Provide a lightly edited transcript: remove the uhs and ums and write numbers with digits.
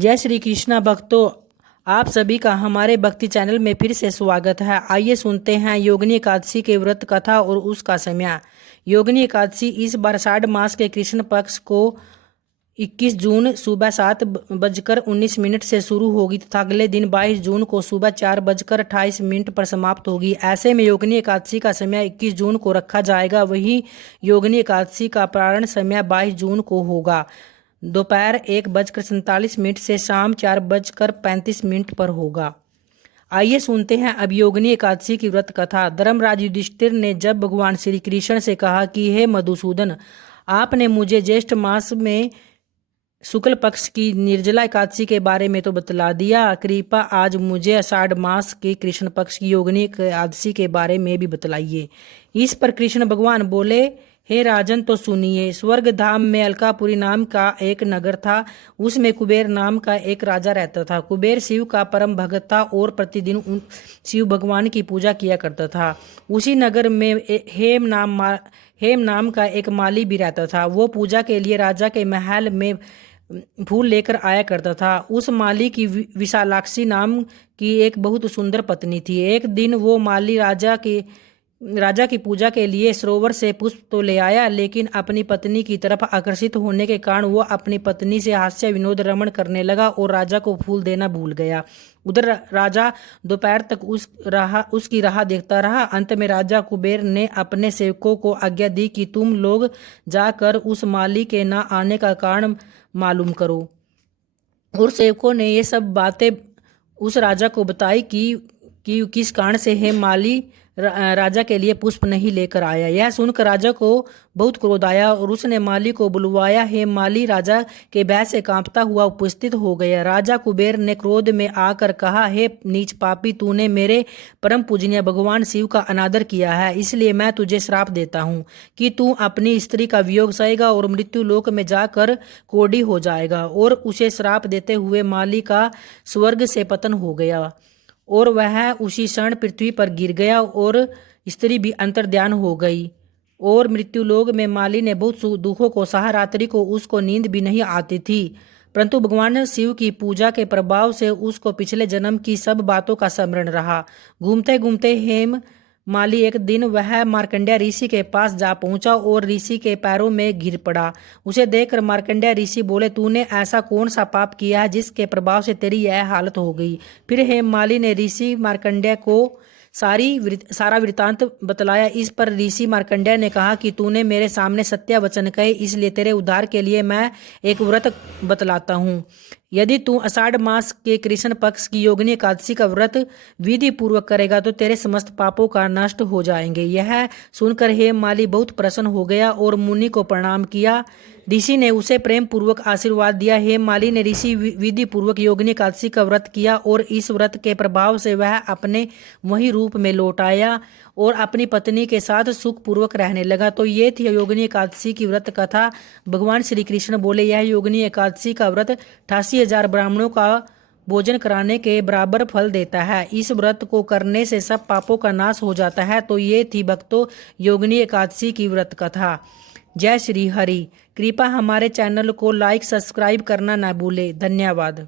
जय श्री कृष्णा भक्तों, आप सभी का हमारे भक्ति चैनल में फिर से स्वागत है। आइए सुनते हैं योगिनी एकादशी के व्रत कथा और उसका समय। योगिनी एकादशी इस बार आषाढ़ मास के कृष्ण पक्ष को 21 जून सुबह 7:19 से शुरू होगी तथा अगले दिन 22 जून को सुबह 4:28 पर समाप्त होगी। ऐसे में योगिनी एकादशी का समय 21 जून को रखा जाएगा। वहीं योगिनी एकादशी का प्रारंभ समय 22 जून को होगा। दोपहर 1:47 से शाम 4:35 पर होगा। आइए सुनते हैं अब योगिनी एकादशी की व्रत कथा। धर्मराज युधिष्ठिर ने जब भगवान श्री कृष्ण से कहा कि हे मधुसूदन, आपने मुझे ज्येष्ठ मास में शुक्ल पक्ष की निर्जला एकादशी के बारे में तो बतला दिया, कृपा आज मुझे आषाढ़ मास के कृष्ण पक्ष की योगिनी एकादशी के बारे में भी बतलाइए। इस पर कृष्ण भगवान बोले, हे राजन, तो सुनिए। स्वर्ग धाम में अलकापुरी नाम का एक नगर था। उसमें कुबेर नाम का एक राजा रहता था। कुबेर शिव का परम भक्त था और प्रतिदिन शिव भगवान की पूजा किया करता था। उसी नगर में हेम नाम का एक माली भी रहता था। वो पूजा के लिए राजा के महल में फूल लेकर आया करता था। उस माली की विशालाक्षी नाम की एक बहुत सुंदर पत्नी थी। एक दिन वो माली राजा की पूजा के लिए सरोवर से पुष्प तो ले आया, लेकिन अपनी पत्नी की तरफ आकर्षित होने के कारण वो अपनी पत्नी से हास्य विनोद रमण करने लगा और राजा को फूल देना भूल गया। उधर राजा दोपहर तक उसकी राह देखता रहा। अंत में राजा कुबेर ने अपने सेवकों को आज्ञा दी कि तुम लोग जाकर उस माली के न आने का कारण मालूम करो। और सेवकों ने ये सब बातें उस राजा को बताई कि किस कारण से हे माली राजा के लिए पुष्प नहीं लेकर आया। यह सुनकर राजा को बहुत क्रोध आया और उसने माली को बुलवाया। हे माली राजा के भय से कांपता हुआ उपस्थित हो गया। राजा कुबेर ने क्रोध में आकर कहा, हे नीच पापी, तूने मेरे परम पूजनीय भगवान शिव का अनादर किया है, इसलिए मैं तुझे श्राप देता हूँ कि तू अपनी स्त्री का वियोग सहेगा और मृत्यु लोक में जाकर कोढ़ी हो जाएगा। और उसे श्राप देते हुए माली का स्वर्ग से पतन हो गया और वह उसी क्षण पृथ्वी पर गिर गया और स्त्री भी अंतर्ध्यान हो गई। और मृत्यु लोक में माली ने बहुत दुखों को सहा। रात्रि को उसको नींद भी नहीं आती थी, परंतु भगवान शिव की पूजा के प्रभाव से उसको पिछले जन्म की सब बातों का स्मरण रहा। घूमते घूमते हेम माली एक दिन वह मार्कंडेय ऋषि के पास जा पहुंचा और ऋषि के पैरों में गिर पड़ा। उसे देखकर मार्कंडेय ऋषि बोले, तूने ऐसा कौन सा पाप किया है जिसके प्रभाव से तेरी यह हालत हो गई। फिर हेम माली ने ऋषि मार्कंडेय को सारा वृतांत बतलाया। इस पर ऋषि मार्कंडेय ने कहा कि तूने मेरे सामने सत्य वचन कहे, इसलिए तेरे उद्धार के लिए मैं एक व्रत बतलाता हूँ। यदि तू आषाढ़ मास के कृष्ण पक्ष की योगिनी एकादशी का व्रत विधि पूर्वक करेगा तो तेरे समस्त पापों का नष्ट हो जाएंगे। यह सुनकर हेम माली बहुत प्रसन्न हो गया और मुनि को प्रणाम किया। ऋषि ने उसे प्रेम पूर्वक आशीर्वाद दिया। हेम माली ने ऋषि विधि पूर्वक योगिनी एकादशी का व्रत किया और इस व्रत के प्रभाव से वह अपने वही रूप में लौट आया और अपनी पत्नी के साथ सुख पूर्वक रहने लगा। तो ये थी योगिनी एकादशी की व्रत कथा। भगवान श्री कृष्ण बोले, यह योगिनी एकादशी का व्रत 88,000 ब्राह्मणों का भोजन कराने के बराबर फल देता है। इस व्रत को करने से सब पापों का नाश हो जाता है। तो ये थी भक्तों योगिनी एकादशी की व्रत कथा। जय श्री हरि। कृपा हमारे चैनल को लाइक सब्सक्राइब करना ना भूले। धन्यवाद।